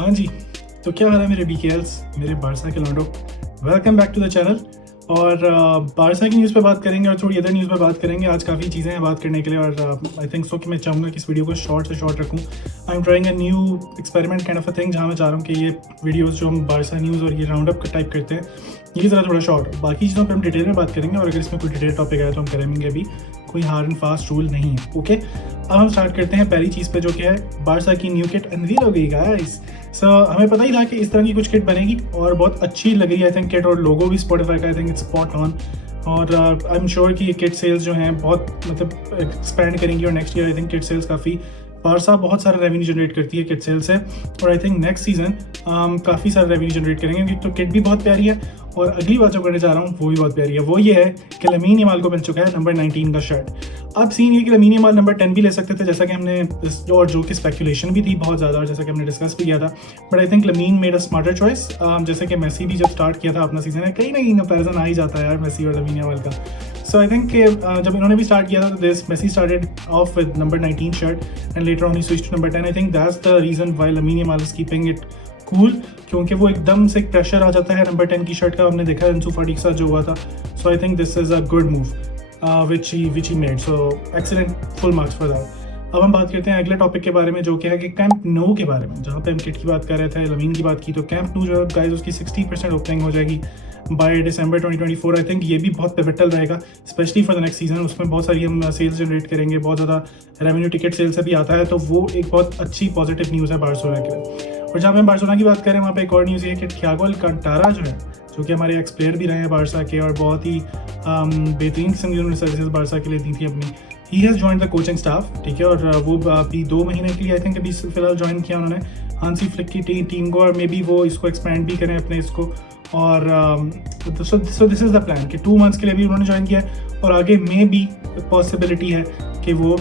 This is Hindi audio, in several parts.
हाँ जी, तो क्या हाल है मेरे BKLs, मेरे बारसा के लॉन्डो। Welcome back to the channel. और बारसा की न्यूज़ पे बात करेंगे और थोड़ी अदर न्यूज़ पे बात करेंगे। आज काफ़ी चीज़ें हैं बात करने के लिए और आई थिंक सो कि मैं चाहूँगा कि इस वीडियो को शॉर्ट से शॉर्ट रखूँ। I am trying a new experiment kind of a thing, जहाँ मैं चाह रहा हूँ कि ये वीडियोज़ जो हम बारसा न्यूज़ और ये राउंड अप टाइप करते हैं, ये ज़रा थोड़ा शॉर्ट, बाकी चीज़ों पर हम डिटेल में बात करेंगे और अगर इसमें कोई डिटेल टॉपिक आया तो हम करेंगे भी। कोई हार्ड एंड फास्ट रूल नहीं है। ओके, अब हम स्टार्ट करते हैं पहली चीज़ पे, जो कि है बारसा की न्यू किट अनवील हो गई गाइस। हमें पता ही था कि इस तरह की कुछ किट बनेगी और बहुत अच्छी लग रही है आई थिंक किट, और लोगो भी स्पॉटिफाई का I think it's spot on. और आई एम श्योर कि ये किट सेल्स जो हैं बहुत मतलब एक्सपैंड करेंगी और next year I think kit sales काफ़ी, बारसा बहुत सारा रेवेन्यू जनरेट करती है किट सेल से, और आई थिंक नेक्स्ट सीजन काफ़ी सारा रेवेन्यू जनरेट करेंगे क्योंकि तो किट भी बहुत प्यारी है। और अगली बात जो करने जा रहा हूँ वो भी बहुत प्यारी है, वो ये है कि लमीन यमाल को मिल चुका है नंबर 19 का शर्ट। अब सीन ये कि लमीन यमाल नंबर 10 भी ले सकते थे, जैसा कि हमने और जो कि स्पेकुलेशन भी थी बहुत ज़्यादा, और जैसा कि हमने डिस्कस भी किया था। But I think lamin made a smarter choice. जैसे कि मेसी भी जब स्टार्ट किया था अपना सीजन है, कहीं ना कहीं कंपेरिजन आ ही जाता है यार मेसी और लमीन यमाल का। सो आई थिंक जब इन्होंने भी स्टार्ट किया था तो this Messi started off with number 19 shirt and later on he switch to number 10। I think that's the reason why Lamine Yamal is keeping it cool, क्योंकि वो एकदम से एक प्रेशर आ जाता है नंबर 10 की शर्ट का। हमने देखा अंसू फाटी के साथ जो हुआ था। So I think this is a good move which he made. So excellent, full marks for that. अब हम बात करते हैं अगले टॉपिक के बारे में, जो कि है कि कैंप नो के बारे में। जहाँ पे हम किट की बात कर रहे थे, लमीन की बात की, तो कैंप नो जो है गाइस उसकी 60% ओपनिंग हो जाएगी बाय दिसंबर 2024। आई थिंक ये भी बहुत पिवटल रहेगा specially for the next season. उसमें बहुत सारी हम सेल्स जनरेट करेंगे, बहुत ज़्यादा रेवेन्यू टिकट सेल से भी आता है, तो वो एक बहुत अच्छी पॉजिटिव न्यूज़ है बार्सिलोना के लिए। और जहाँ हम बार्सिलोना की बात करें वहाँ पे एक और न्यूज़ ये है कि थियागो अल्कांटारा जो है, जो कि हमारे एक्स प्लेयर भी रहे हैं बारसा के और बहुत ही बेहतरीन किस्म की उन्होंने सर्विसेज बारसा के लिए दी थी अपनी। He has join the coaching staff, ठीक है, और वो अभी 2 महीने के लिए आई थिंक अभी फिलहाल ज्वाइन किया उन्होंने हांसी फ्लिक की टीम को, और मे बी वो इसको एक्सपेंड भी करें अपने इसको। और so this is the plan कि 2 मंथ्स के लिए भी उन्होंने ज्वाइन किया है और आगे मे बी पॉसिबिलिटी है कि वो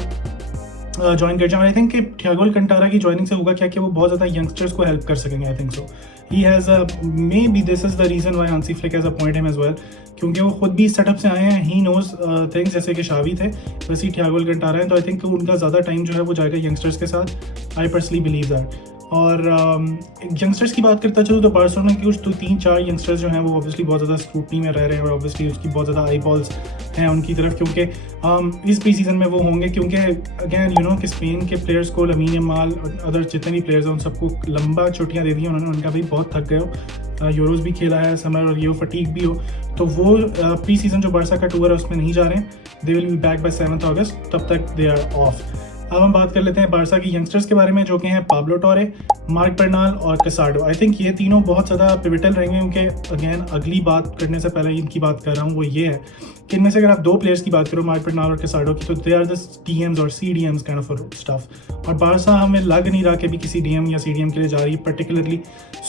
ज्वाइन कर जाए। आई थिंक कि थियागो अल्कांटारा की ज्वाइनिंग से होगा क्या कि वो बहुत ज़्यादा यंगस्टर्स को हेल्प कर सकेंगे। I think so he has maybe this is the reason why Hansi Flick has appoint him as well, क्योंकि वो खुद भी सेटअप से आए हैं। ही नोज थिंग्स, जैसे कि शावी थे वैसे ही थियागो अल्कांटारा हैं। तो आई थिंक उनका ज़्यादा टाइम जो है वो जाएगा यंगस्टर्स के साथ। I personally believe that. और यंगस्टर्स की बात करता चलूँ तो बार्सिलोना के कुछ 3-4 यंगस्टर्स जो हैं वो ऑब्वियसली बहुत ज़्यादा स्क्रूटनी में रह रहे हैं और ऑब्वियसली उसकी बहुत ज़्यादा आई बॉल्स हैं उनकी तरफ, क्योंकि इस प्री सीज़न में वो होंगे। क्योंकि अगैन यू नो कि स्पेन के प्लेयर्स को लमीन यमाल और अदर जितने भी प्लेयर्स हैं उन सबको लंबा छुट्टियाँ दे दी उन्होंने, उनका भी बहुत थक गए हो, यूरोज़ भी खेला है समर, और ये हो फटीक भी हो, तो वो प्री सीज़न जो बारसा का टूर है उसमें नहीं जा रहे हैं। They will be back by 7 अगस्त, तब तक दे आर ऑफ। अब हम बात कर लेते हैं बारसा की यंगस्टर्स के बारे में, जो कि हैं पाब्लो टोरे, मार्क बर्नाल और कैसाडो। आई थिंक ये तीनों बहुत ज़्यादा पिवटल रहेंगे, क्योंकि अगेन अगली बात करने से पहले इनकी बात कर रहा हूँ वो ये है कि इनमें से अगर आप 2 प्लेयर्स की बात करो, मार्क बर्नाल और कैसाडो की, तो दे आर द DMs और CDMs काइंड ऑफ स्टफ। और बारसा हमें लग नहीं रहा कि भी किसी DM या CDM के लिए जा रही है पर्टिकुलरली।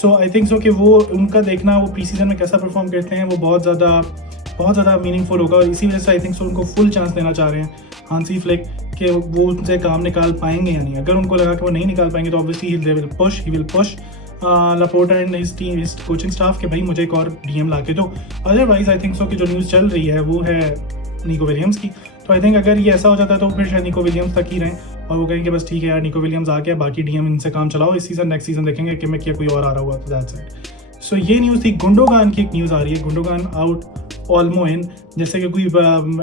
सो आई थिंक सो कि वो उनका देखना वो प्री सीजन में कैसा परफॉर्म करते हैं वो बहुत ज़्यादा मीनिंगफुल होगा, और इसी वजह से आई थिंक सो उनको फुल चांस देना चाह रहे हैं हांसी फ्लिक कि वो उनसे काम निकाल पाएंगे या नहीं। अगर उनको लगा कि वो नहीं निकाल पाएंगे तो obviously he will push Laporta and his coaching staff कि भाई मुझे एक और DM ला के दो। अदरवाइज आई थिंक सो कि जो न्यूज़ चल रही है वो है निको विलियम्स की। तो आई थिंक अगर ये ऐसा हो जाता है तो फिर शायद निको विलियम्स तक ही रहें और वो कहेंगे बस ठीक है यार निको विलियम्स आ गया, बाकी DM इनसे काम चलाओ इस सीज़न, नेक्स्ट सीज़न देखेंगे कि मैं क्या कोई और आ रहा हुआ। तो दैट्स इट। सो ये न्यूज़ थी। गुंडोगान की एक न्यूज़ आ रही है, गुंडोगान आउट ऑल्मो इन, जैसे कि कोई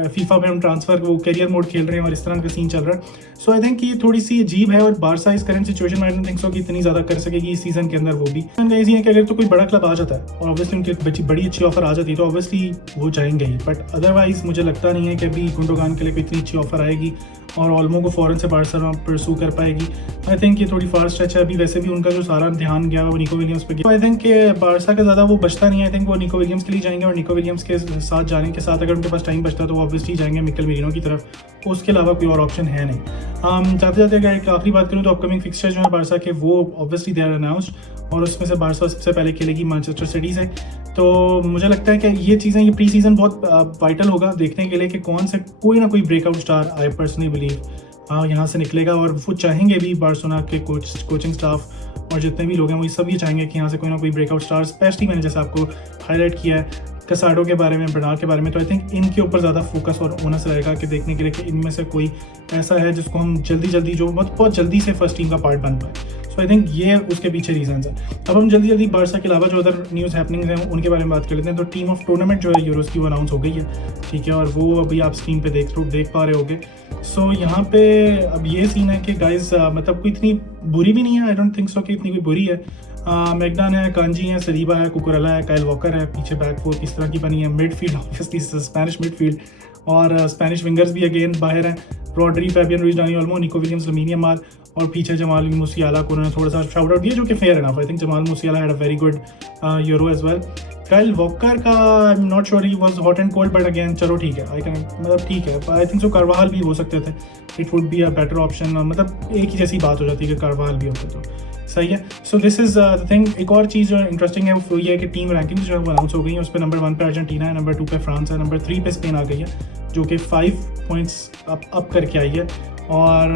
फीफा में हम ट्रांसफर वो कैरियर मोड खेल रहे हैं और इस तरह का सीन चल रहा है। सो आई थिंक ये थोड़ी सी अजीब है, और बारसा इस करंट सिचुएशन में आई डोंट थिंक सो कि इतनी ज़्यादा कर सकेगी इस सीज़न के अंदर। वो भी ऐसी है कि अगर तो कोई बड़ा क्लब आ जाता है और ऑब्वियसली उनकी बड़ी अच्छी ऑफर आ जाती है तो ऑब्वियसली वो जाएंगे ही, बट अदरवाइज मुझे लगता नहीं है कि अभी गुंडोगान के लिए कोई इतनी अच्छी ऑफर आएगी और ऑल्मो को फ़ौरन से बारसा परसू कर पाएगी। आई थिंक ये थोड़ी फास्ट स्ट्रेच है अभी, वैसे भी उनका जो सारा ध्यान गया वो निको विलियम्स पे गया। आई थिंक कि बारसा का ज़्यादा वो बचता नहीं है। आई थिंक वो निको विलियम्स के लिए जाएंगे, और निको विलियम्स के साथ जाने के साथ अगर उनके पास टाइम बचता है तो वो ऑब्वियसली जाएंगे मिकेल मेरिनो की तरफ, उसके अलावा कोई और ऑप्शन है नहीं। जाते जाते अगर एक आखिरी बात करूँ तो अपकमिंग फिक्सचर जो है बारसा के वो ऑब्वियसली दे आर अनाउंस्ड, और उसमें से बारसा सबसे पहले खेलेगी मैनचेस्टर सिटी से। तो मुझे लगता है कि ये चीज़ें, ये प्री सीज़न बहुत वाइटल होगा देखने के लिए कि कौन से कोई ना कोई breakout star I personally believe यहाँ से निकलेगा, और वो चाहेंगे भी बार्सिलोना के कोचिंग स्टाफ और जितने भी लोग हैं वो सब ये चाहेंगे कि यहाँ से कोई ना कोई ब्रेकआउट स्टार, स्पेशली मैंने जैसे आपको हाईलाइट किया है कसाडो के बारे में, बर्नार्ड के बारे में, तो आई थिंक इनके ऊपर ज़्यादा फोकस और ओनस रहेगा कि देखने के लिए कि इनमें से कोई ऐसा है जिसको हम जल्दी जो बहुत जल्दी से फर्स्ट टीम का पार्ट बन पाए। सो आई थिंक ये उसके पीछे रीजन है। अब हम जल्दी बारसा के अलावा जो अदर न्यूज़ हैपनिंग्स हैं उनके बारे में बात कर लेते हैं। तो टीम ऑफ टूर्नामेंट जो है यूरोस की वो अनाउंस हो गई है, ठीक है, और वो अभी आप स्क्रीन पे देख पा रहे होगे। सो यहाँ पे अब ये सीन है कि गाइज मतलब कोई इतनी बुरी भी नहीं है, आई डोंट थिंक सो कि इतनी कोई बुरी है। मैगनान है, कांजी है, सलीबा है, कुकुरेला है, काइल वॉकर है, पीछे बैक फोर इस तरह की बनी है। मिडफील्ड ऑब्वियसली स्पेनिश मिडफील्ड और स्पेनिश विंगर्स भी अगेन बाहर हैं, Rodri, Fabian Ruiz, Dani Olmo, Nico Williams, lamin Yamal, और पीछे जमाल मुसियाला को उन्होंने थोड़ा सा शाउट आउट दिया जो कि fair enough. I think Jamal Musiala had a very good Euro as well. Kyle Walker का I am not sure he was hot and cold, but again चलो ठीक है, आई कैन मतलब ठीक है। आई थिंक सो कारवाहल भी हो सकते थे, it would be a better option, मतलब एक ही जैसी बात हो जाती है कि कारवाहल भी होते तो सही है। So this is the thing. एक और चीज़ जो इंटरेस्टिंग है वो ये है कि टीम रैंकिंग्स जो है वो अनाउंस हो गई है। उस पर नंबर 1 पे अर्जेंटीना है, नंबर 2 पे फ्रांस है, नंबर 3 पे स्पेन आ गई है जो कि 5 पॉइंट्स अप करके आई है, और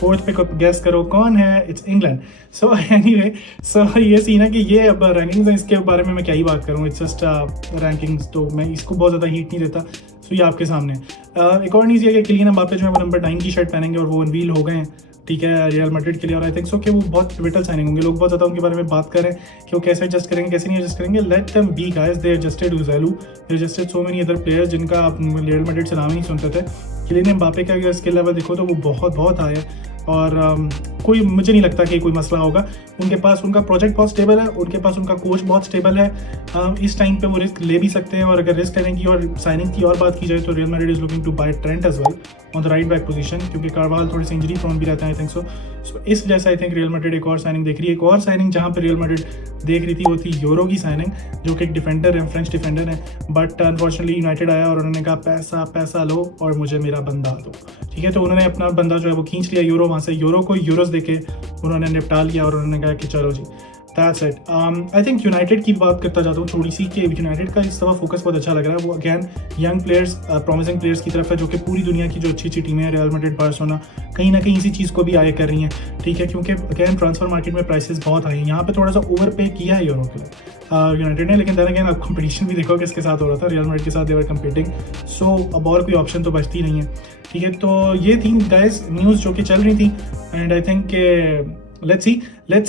4th पे गेस करो कौन है, इट्स इंग्लैंड। सो एनीवे, सो ये सीन है कि ये अब रैंकिंग्स हैं, इसके बारे में मैं क्या ही बात करूँ, इट्स जस्ट रैंकिंग्स, तो मैं इसको बहुत ज़्यादा हीट नहीं देता। सो ये आपके सामने एक और न्यूज़ ये है कि किलियन एम्बाप्पे जो है वो नंबर 9 की शर्ट पहनेंगे और वो अनवील हो गए हैं, ठीक है, रियल मैड्रिड के लिए। और आई थिंक सो कि वो बहुत पिवटल साइनिंग होंगे, लोग बहुत ज़्यादा उनके बारे में बात करें कि वो कैसे एडजस्ट करेंगे, कैसे नहीं एडजस्ट करेंगे। Let them be guys, they adjusted उज़ैलू, they adjusted so many other players जिनका आप रियल मैड्रिड से नाम ही नहीं सुनते थे। किलियन एम्बाप्पे का अगर स्किल लेवल देखो तो वो बहुत हाई है, और कोई मुझे नहीं लगता कि कोई मसला होगा। उनके पास उनका प्रोजेक्ट बहुत स्टेबल है, उनके पास उनका कोच बहुत स्टेबल है। इस टाइम पे वो रिस्क ले भी सकते हैं, और अगर रिस्क लेने की और साइनिंग की और बात की जाए तो Real Madrid is looking to buy Trent as well on the right back position, क्योंकि कारवाल थोड़ी सी इंजरी प्रोन भी रहते हैं आई थिंक सो। इस वजह से आई थिंक रियल मैड्रिड एक और साइनिंग देख रही है। एक और साइनिंग जहाँ पर रियल मैड्रिड देख रही थी वो थी यूरो की साइनिंग, जो कि एक डिफेंडर है, फ्रेंच डिफेंडर है, बट अनफॉर्चुनेटली यूनाइटेड आया और उन्होंने कहा पैसा लो और मुझे मेरा बंदा दो, ठीक है। तो उन्होंने अपना बंदा जो है वो खींच लिया यूरो, वहाँ से यूरो को यूरोस देके उन्होंने निपटा लिया, और उन्होंने कहा कि चलो जी that's it. I think United की बात करता जाता हूँ थोड़ी सी, कि यूनाइटेड का इस दफ़ा फोकस बहुत अच्छा लग रहा है। वो again young players, promising players की तरफ है, जो कि पूरी दुनिया की जो अच्छी टीमें हैं, रियल मैड्रिड, बार्सिलोना, कहीं ना कहीं इसी चीज़ को भी आगे कर रही हैं, ठीक है, क्योंकि अगैन ट्रांसफर मार्केट में प्राइसेस बहुत हाई हैं। यहाँ पे थोड़ा सा ओवर पे किया है यूरो के लिए यूनाइटेड ने, लेकिन देन अगेन अब कंपटीशन भी देखो किसके साथ हो रहा था, रियल मैड्रिड के साथ दे वर कंपीटिंग। सो अब और कोई ऑप्शन तो बचती नहीं है, ठीक है। तो ये थी गाइस न्यूज़ जो कि चल रही थी, and I think let's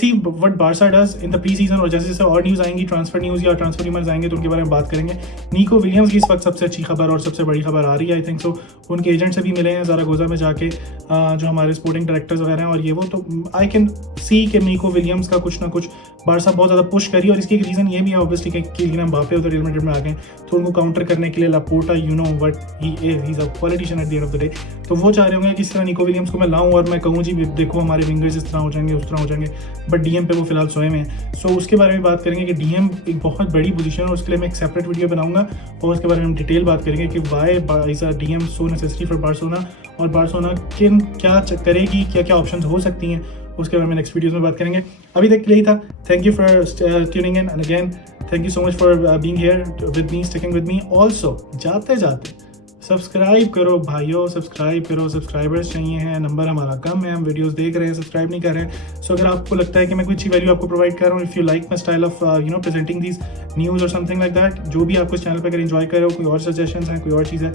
see what Barça does in the pre season. और जैसे जैसे और न्यूज़ आएंगी, ट्रांसफर न्यूज़ या ट्रांसफर र्यूमर्स आएंगे, तो उनके बारे में बात करेंगे। निको विलियम्स की इस वक्त सबसे अच्छी खबर और सबसे बड़ी खबर आ रही है आई थिंक सो। उनके एजेंट से भी मिले हैं ज़ारागोजा में जाके, जो हमारे स्पोर्टिंग डायरेक्टर्स वगैरह हैं, और ये वो, तो आई कैन सी कि निको विलियम्स का कुछ ना कुछ बारसा बहुत ज़्यादा पुश करी। और इसकी एक रीज़न ये भी है ऑब्वियसली कि किलियन एम्बाप्पे उधर रियल मैड्रिड में आ गए, तो उनको काउंटर करने के लिए Laporta, you know what he is, he is a politician at the end of the day. तो वो चाह रहे होंगे कि इस तरह निको विलियम्स को मैं लाऊं और मैं कहूँ जी देखो हमारे विंगर्स इस तरह हो जाएंगे, उस तरह हो जाएंगे, बट डीएम पे वो फिलहाल सोए में है। सो उसके बारे में बात करेंगे कि डीएम एक बहुत बड़ी पोजीशन है, और उसके लिए मैं एक सेपरेट वीडियो बनाऊंगा, और उसके बारे में हम डिटेल बात करेंगे कि why is a DM so necessary for Barcelona, और बार्सिलोना किन क्या करेगी, क्या क्या ऑप्शंस हो सकती हैं, उसके बारे में नेक्स्ट वीडियोस में बात करेंगे। अभी तक के लिए था। Thank you for tuning in, and again thank you so much for being here with me, sticking with me. Also जाते जाते सब्सक्राइब करो भाइयों, सब्सक्राइब करो, सब्सक्राइबर्स चाहिए हैं, नंबर हमारा कम है, हम वीडियोस देख रहे हैं, सब्सक्राइब नहीं कर रहे हैं। सो अगर आपको लगता है कि मैं कोई अच्छी वैल्यू आपको प्रोवाइड कर रहा हूँ, if you like my style of presenting these news और समथिंग लाइक दैट, जो भी आपको इस चैनल पर अगर एंजॉय करे हो, कोई और सजेशन है, कोई और चीज़ है,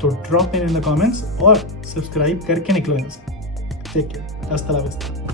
तो ड्रॉप इन द कमेंट्स और सब्सक्राइब करके निकलो इनसे। टेक केयर, हasta la vista।